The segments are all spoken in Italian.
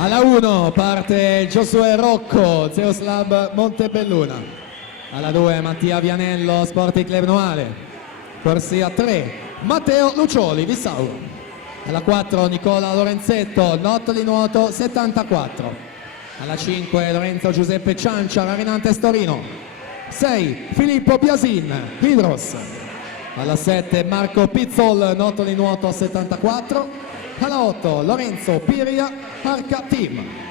Alla 1 parte Giosuè Rocco, Zeus Lab Montebelluna. Alla 2 Mattia Vianello, Sporting Club Noale. Corsia 3 Matteo Lucioli, Vissau. Alla 4 Nicola Lorenzetto, Nottoli Nuoto 74. Alla 5 Lorenzo Giuseppe Ciancia, Rarinantes Torino. 6 Filippo Biasin, Hydros. Alla 7 Marco Pizzol, Nottoli Nuoto 74. Alla 8 Lorenzo Piria, Arca Team.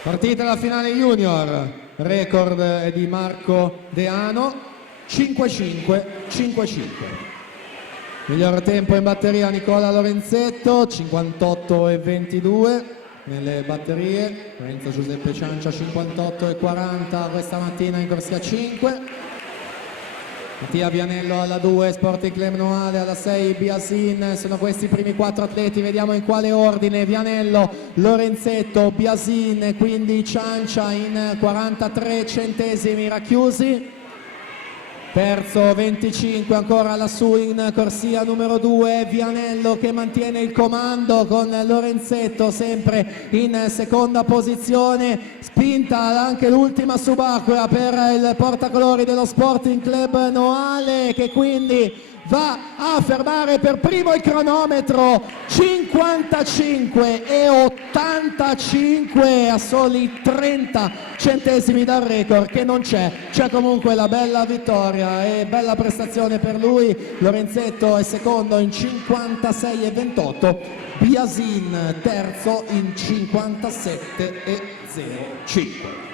Partita la finale junior, record è di Marco Deano, 5-5-5-5. Miglior tempo in batteria Nicola Lorenzetto, 58-22 nelle batterie. Lorenzo Giuseppe Ciancia 58-40 questa mattina in corsia 5. Mattia Vianello alla 2, Sporting Club Noale alla 6, Biasin. Sono questi i primi 4 atleti, vediamo in quale ordine: Vianello, Lorenzetto, Biasin, quindi Ciancia in 43 centesimi racchiusi. Terzo 25 ancora lassù in corsia numero 2, Vianello che mantiene il comando con Lorenzetto sempre in seconda posizione. Spinta anche l'ultima subacquea per il portacolori dello Sporting Club Noale, che quindi va a fermare per primo il cronometro. 55-85 a soli 30 centesimi dal record che non c'è. C'è comunque la bella vittoria e bella prestazione per lui. Lorenzetto è secondo in 56-28, Biasin terzo in 57-05.